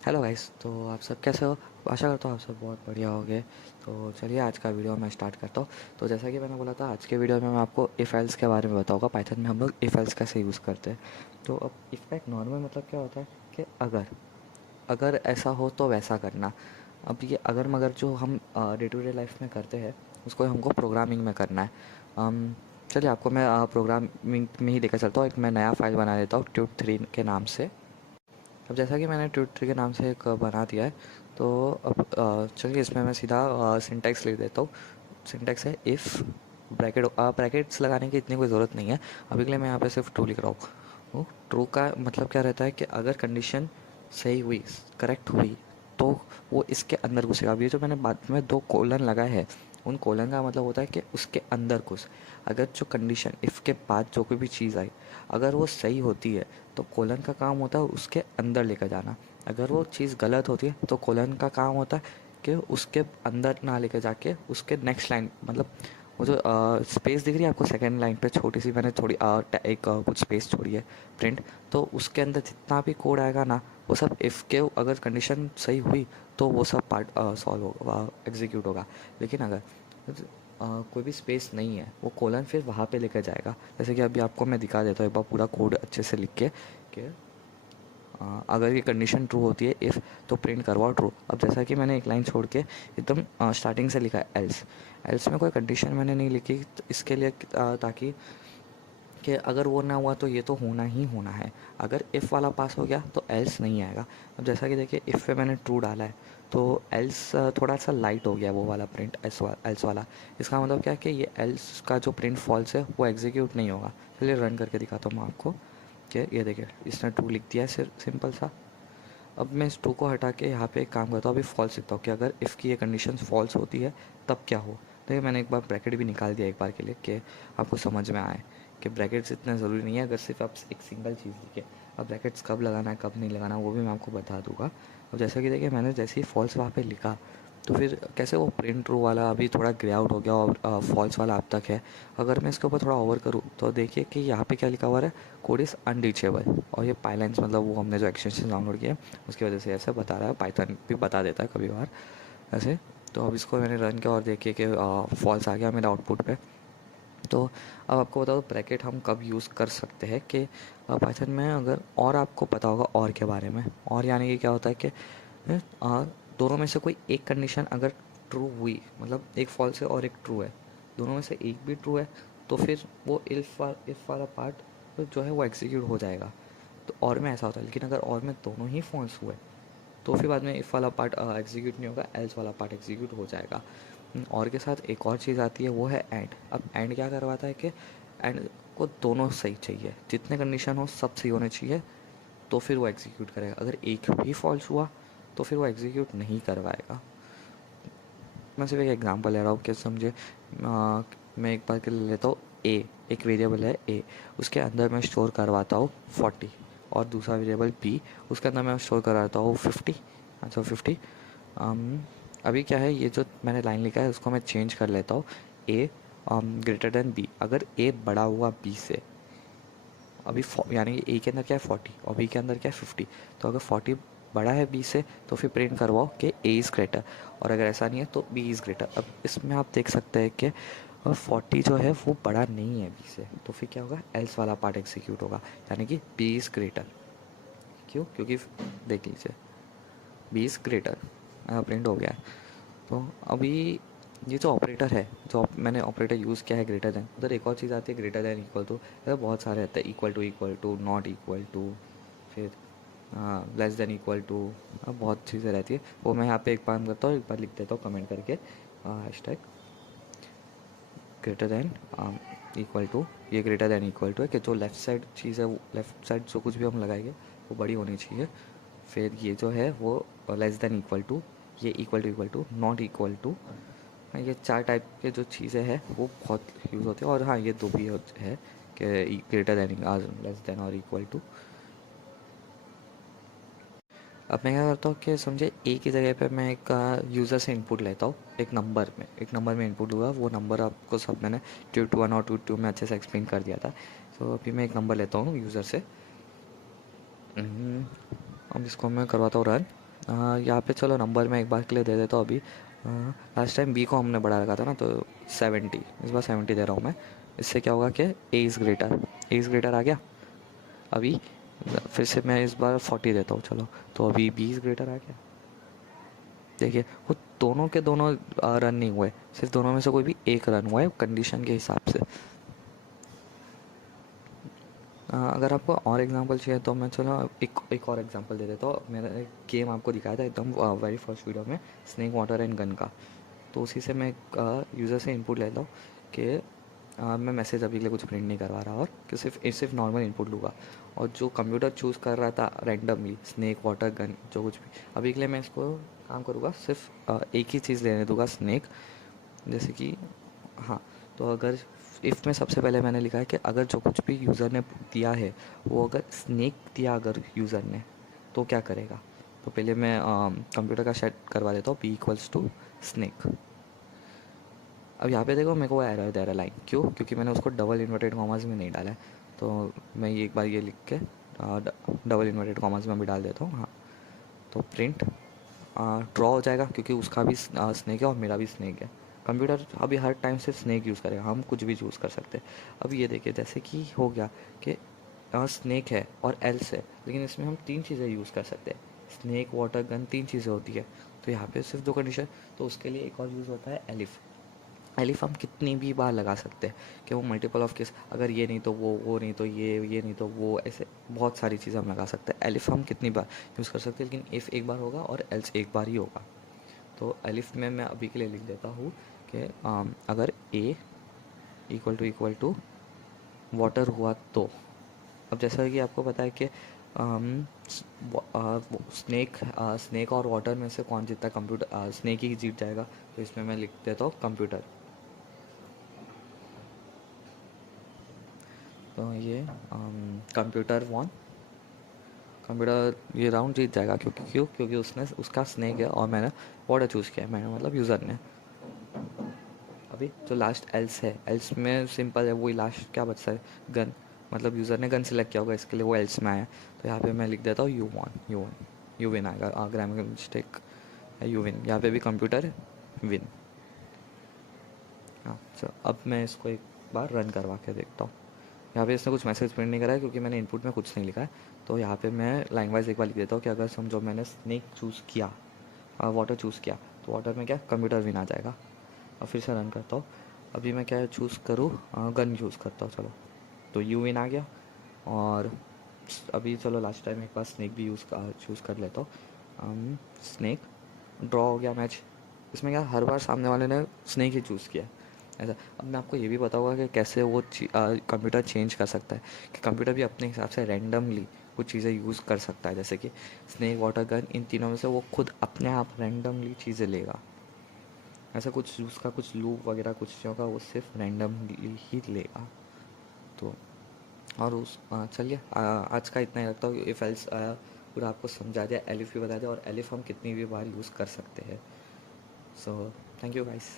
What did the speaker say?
Hello guys. तो आप सब कैसे हो? आशा करता हूँ आप सब बहुत बढ़िया होगे। तो चलिए आज का वीडियो मैं स्टार्ट करता हूँ। तो जैसा कि मैंने बोला था, आज के वीडियो में मैं आपको इफ़ एल्स के बारे में बताऊंगा। पाइथन में हम लोग इफ़ एल्स कैसे यूज़ करते हैं। तो अब इफ़ का एक नॉर्मल मतलब क्या होता है कि अगर अगर ऐसा हो तो वैसा करना। अब ये अगर मगर जो हम डे टू डे लाइफ में करते हैं, उसको हमको प्रोग्रामिंग में करना है। चलिए आपको मैं प्रोग्रामिंग में ही लेकर चलता हूँ। एक मैं नया फाइल बना देता हूँ ट्यूट 3 के नाम से। अब जैसा कि मैंने ट्यूट 3 के नाम से एक बना दिया है, तो अब चलिए इसमें मैं सीधा सिंटैक्स लिख देता हूँ। सिंटैक्स है इफ़ ब्रैकेट। ब्रैकेट्स लगाने की इतनी कोई ज़रूरत नहीं है। अभी के लिए मैं यहाँ पे सिर्फ ट्रू लिख रहा हूँ। ट्रू का मतलब क्या रहता है कि अगर कंडीशन सही हुई, करेक्ट हुई, तो वो इसके अंदर घुसेगा। अब ये जो मैंने बाद में 2 कोलन लगाए हैं, उन कोलन का मतलब होता है कि उसके अंदर घुस। अगर जो कंडीशन इफ़ के बाद जो कोई भी चीज़ आई, अगर वो सही होती है तो कोलन का काम होता है उसके अंदर लेकर जाना। अगर वो चीज़ गलत होती है तो कोलन का काम होता है कि उसके अंदर ना लेकर जाके उसके नेक्स्ट लाइन, मतलब वो जो स्पेस दिख रही है आपको सेकंड लाइन पे, छोटी सी मैंने थोड़ी कुछ स्पेस छोड़ी है प्रिंट। तो उसके अंदर जितना भी कोड आएगा ना, वो सब इफ़ के अगर कंडीशन सही हुई तो वो सब पार्ट सॉल्व होगा, एग्जीक्यूट होगा। लेकिन अगर कोई भी स्पेस नहीं है, वो कोलन फिर वहाँ पे लेकर जाएगा। जैसे कि अभी आपको मैं दिखा देता हूँ एक बार पूरा कोड अच्छे से लिख के कि अगर ये कंडीशन ट्रू होती है इफ़, तो प्रिंट करवाओ ट्रू। अब जैसा कि मैंने एक लाइन छोड़ के एकदम स्टार्टिंग से लिखा है एल्स। एल्स में कोई कंडीशन मैंने नहीं लिखी इसके लिए ताकि कि अगर वो ना हुआ तो ये तो होना ही होना है। अगर इफ़ वाला पास हो गया तो एल्स नहीं आएगा। अब जैसा कि देखिए इफ़ पे मैंने ट्रू डाला है, तो एल्स थोड़ा सा लाइट हो गया वो वाला प्रिंट एल्स वाला। इसका मतलब क्या है कि ये एल्स का जो प्रिंट फॉल्स है वो एग्जीक्यूट नहीं होगा। चलिए रन करके दिखाता हूँ मैं आपको कि ये देखिए इसने ट्रू लिख दिया है, सिर्फ सिंपल सा। अब मैं इस ट्रू को हटा के यहाँ पे एक काम करता हूँ, अभी फॉल्स लिखता हूँ कि अगर इफ़ की ये कंडीशन फॉल्स होती है तब क्या हो। देखिए मैंने एक बार ब्रैकेट भी निकाल दिया एक बार के लिए कि आपको समझ में आए कि ब्रैकेट्स इतना ज़रूरी नहीं है अगर सिर्फ आप एक सिंगल चीज़ लिखे। अब ब्रैकेट्स कब लगाना है कब नहीं लगाना वो भी मैं आपको बता दूंगा। अब जैसा कि देखिए मैंने जैसे ही फॉल्स वहाँ पे लिखा, तो फिर कैसे वो प्रिंट ट्रू वाला अभी थोड़ा ग्रे आउट हो गया और फॉल्स वाला अब तक है। अगर मैं इसके ऊपर थोड़ा ओवर करूँ तो देखिए कि यहाँ पे क्या लिखा हुआ है, कोड इज़ अनरीचेबल। और ये पाइलाइंस मतलब वो हमने जो एक्सटेंशन डाउनलोड किया है उसकी वजह से ऐसा बता रहा है। पाइथन भी बता देता है कभी बार ऐसे। तो अब इसको मैंने रन किया और देखिए कि फॉल्स आ गया मेरे आउटपुट पे। तो अब आपको बताओ ब्रैकेट हम कब यूज़ कर सकते हैं कि पाइथन में अगर और आपको पता होगा और के बारे में। और यानी कि क्या होता है कि दोनों में से कोई एक कंडीशन अगर ट्रू हुई, मतलब एक फॉल्स है और एक ट्रू है, दोनों में से एक भी ट्रू है, तो फिर वो इफ़ वाला पार्ट जो है वो एग्जीक्यूट हो जाएगा। तो और में ऐसा होता है। लेकिन अगर और में दोनों ही फॉल्स हुए तो फिर बाद में इफ़ वाला पार्ट एग्जीक्यूट नहीं होगा, एल्स वाला पार्ट एग्जीक्यूट हो जाएगा। और के साथ एक और चीज़ आती है वो है एंड। अब एंड क्या करवाता है कि एंड को दोनों सही चाहिए, जितने कंडीशन हो सब सही होने चाहिए, तो फिर वो एग्जीक्यूट करेगा। अगर एक भी फॉल्स हुआ तो फिर वो एग्जीक्यूट नहीं करवाएगा। मैं सिर्फ एक एग्जांपल ले रहा हूँ कि समझे। मैं एक बार के ले लेता हूँ ए, एक वेरिएबल है ए, उसके अंदर मैं स्टोर करवाता हूँ 40, और दूसरा वेरिएबल बी, उसके अंदर मैं स्टोर करवाता हूँ 50। अच्छा 50। अभी क्या है, ये जो मैंने लाइन लिखा है उसको मैं चेंज कर लेता हूँ। ए ग्रेटर देन बी, अगर ए बड़ा हुआ बी से, अभी यानी कि ए के अंदर क्या है 40 और बी के अंदर क्या है 50, तो अगर 40 बड़ा है बी से तो फिर प्रिंट करवाओ कि ए इज़ ग्रेटर, और अगर ऐसा नहीं है तो बी इज़ ग्रेटर। अब इसमें आप देख सकते हैं कि 40 जो है वो बड़ा नहीं है बी से, तो फिर क्या होगा, एल्स वाला पार्ट एग्जीक्यूट होगा, यानी कि बी इज़ ग्रेटर। क्यों? क्योंकि देख लीजिए बी इज़ ग्रेटर प्रिंट हो गया है। तो अभी ये जो ऑपरेटर है, जो मैंने ऑपरेटर यूज़ किया है ग्रेटर देन, उधर एक और चीज़ आती है ग्रेटर देन इक्वल टू। ऐसा बहुत सारे रहते हैं, equal to, not equal to, फिर लेस देन इक्वल टू, बहुत चीज़ें रहती है। वो मैं यहाँ पे एक काम करता हूँ, एक बार लिख देता हूँ कमेंट करके, hashtag greater than equal to. ये ग्रेटर देन इक्वल टू है कि जो लेफ़्ट साइड चीज़ है, वो लेफ़्ट साइड जो कुछ भी हम लगाएंगे वो बड़ी होनी चाहिए। फिर ये जो है वो लेस देन इक्वल टू, ये equal to, not equal to. ये 4 टाइप के जो चीज़ें हैं वो बहुत यूज़ होती है। और हाँ, ये 2 भी है कि ग्रेटर देन और लेस देन और इक्वल टू। अब मैं क्या करता हूँ कि समझे ए की जगह पे मैं एक यूज़र से इनपुट लेता हूँ, एक नंबर में इनपुट हुआ, वो नंबर आपको सब मैंने ट्यूट 1 और ट्यूट 2 में अच्छे से एक्सप्लेन कर दिया था। तो अभी मैं एक नंबर लेता हूँ यूज़र से। अब इसको मैं करवाता हूँ रन। यहाँ पे चलो नंबर मैं एक बार के लिए दे देता हूँ अभी। लास्ट टाइम बी को हमने बढ़ा रखा था ना, तो 70, इस बार 70 दे रहा हूँ मैं। इससे क्या होगा कि A is greater, A is greater आ गया। अभी फिर से मैं इस बार 40 देता हूँ, चलो। तो अभी बी इज़ ग्रेटर आ गया। देखिए वो दोनों के दोनों रन नहीं हुए, सिर्फ दोनों में से कोई भी एक रन हुआ है कंडीशन के हिसाब से। अगर आपको और एग्जांपल चाहिए तो मैं चलो एक और एग्जांपल दे देता हूँ। मैंने एक गेम आपको दिखाया था एकदम वेरी फर्स्ट वीडियो में, स्नेक वाटर एंड गन का। तो उसी से मैं यूज़र से इनपुट लेता हूँ कि मैं मैसेज अभी के लिए कुछ प्रिंट नहीं करवा रहा, और कि सिर्फ नॉर्मल इनपुट लूँगा। और जो कंप्यूटर चूज़ कर रहा था रैंडमली, स्नेक वाटर गन जो कुछ भी, अभी के लिए मैं इसको काम करूँगा सिर्फ एक ही चीज़ लेने दूँगा, स्नेक। जैसे कि हाँ, तो अगर इफ़ में सबसे पहले मैंने लिखा है कि अगर जो कुछ भी यूज़र ने दिया है वो अगर स्नेक दिया अगर यूज़र ने, तो क्या करेगा। तो पहले मैं कंप्यूटर का सेट करवा देता हूँ पी इक्वल्स टू स्नेक। अब यहाँ पे देखो मेरे को एरर दे रहा है लाइन, क्यों, क्योंकि मैंने उसको डबल इन्वर्टेड कॉमास में नहीं डाला है। तो मैं ये एक बार ये लिख के डबल इन्वर्टेड कॉमास में भी डाल देता हूँ। हाँ, तो प्रिंट ड्रॉ हो जाएगा, क्योंकि उसका भी स्नेक है और मेरा भी स्नेक है। कंप्यूटर अभी हर टाइम सिर्फ स्नेक यूज़ करेगा, हम कुछ भी चूज़ कर सकते हैं। अब ये देखिए जैसे कि हो गया कि स्नेक है और एल्स है, लेकिन इसमें हम तीन चीज़ें यूज़ कर सकते हैं, स्नेक वाटर गन, तीन चीज़ें होती है। तो यहाँ पे सिर्फ दो कंडीशन, तो उसके लिए एक और यूज़ होता है एलिफ। एलिफ हम कितनी भी बार लगा सकते हैं कि वो मल्टीपल ऑफ केस, अगर ये नहीं तो वो नहीं तो ये नहीं तो वो, ऐसे बहुत सारी चीज़ें हम लगा सकते हैं। एलिफ हम कितनी बार यूज़ कर सकते हैं, लेकिन इफ़ एक बार होगा और एल्स एक बार ही होगा। तो एलिफ में मैं अभी के लिए लिख देता हूँ कि अगर ए इक्वल टू वाटर हुआ तो। अब जैसा कि आपको पता है कि स्नेक और वाटर में से कौन जीतता है, कंप्यूटर, स्नेक ही जीत जाएगा। तो इसमें मैं लिख देता हूँ कंप्यूटर। तो ये कंप्यूटर वन, कंप्यूटर ये राउंड जीत जाएगा, क्योंकि उसने उसका स्नेक है और मैंने वाटर चूज़ किया है, मैंने मतलब यूज़र ने। अभी जो लास्ट एल्स है, एल्स में सिंपल है, वही लास्ट क्या बचता है, गन, मतलब यूज़र ने गन सिलेक्ट किया होगा, इसके लिए वो एल्स में आया। तो यहाँ पे मैं लिख देता हूँ यू विन आएगा, ग्रामर मिस्टेक है, यू विन, यहाँ पे भी कंप्यूटर विन। हाँ, चलो अब मैं इसको एक बार रन करवा के देखता हूँ। यहाँ पे इसने कुछ मैसेज प्रिंट नहीं करा है, क्योंकि मैंने इनपुट में कुछ नहीं लिखा है। तो यहाँ पे मैं लाइन वाइज एक बार लिख देता हूँ कि अगर समझो मैंने स्नेक चूज़ किया, वाटर चूज़ किया, तो वाटर में क्या कंप्यूटर विन आ जाएगा। और फिर से रन करता हूँ। अभी मैं क्या चूज़ करूँ, गन चूज़ करता हूँ, चलो। तो यू विन आ गया। और अभी चलो लास्ट टाइम एक बार स्नेक भी चूज़ कर लेता हूँ। स्नेक ड्रॉ हो गया मैच। इसमें क्या हर बार सामने वाले ने स्नेक ही चूज़ किया ऐसा। अब मैं आपको ये भी बताऊंगा कि कैसे वो कंप्यूटर चेंज कर सकता है, कि कंप्यूटर भी अपने हिसाब से रैंडमली कुछ चीज़ें यूज़ कर सकता है, जैसे कि स्नेक, वाटर गन, इन तीनों में से वो खुद अपने आप रैंडमली चीज़ें लेगा। ऐसा कुछ उसका कुछ लूप वगैरह कुछ नहीं होगा, वो सिर्फ रैंडमली ही लेगा। तो और चलिए आज का इतना ही रखता हूँ। इफ़ एल्स पूरा आपको समझा दिया, एलिफ भी बता दिया, और एलिफ हम कितनी भी बार यूज़ कर सकते हैं। So thank you guys.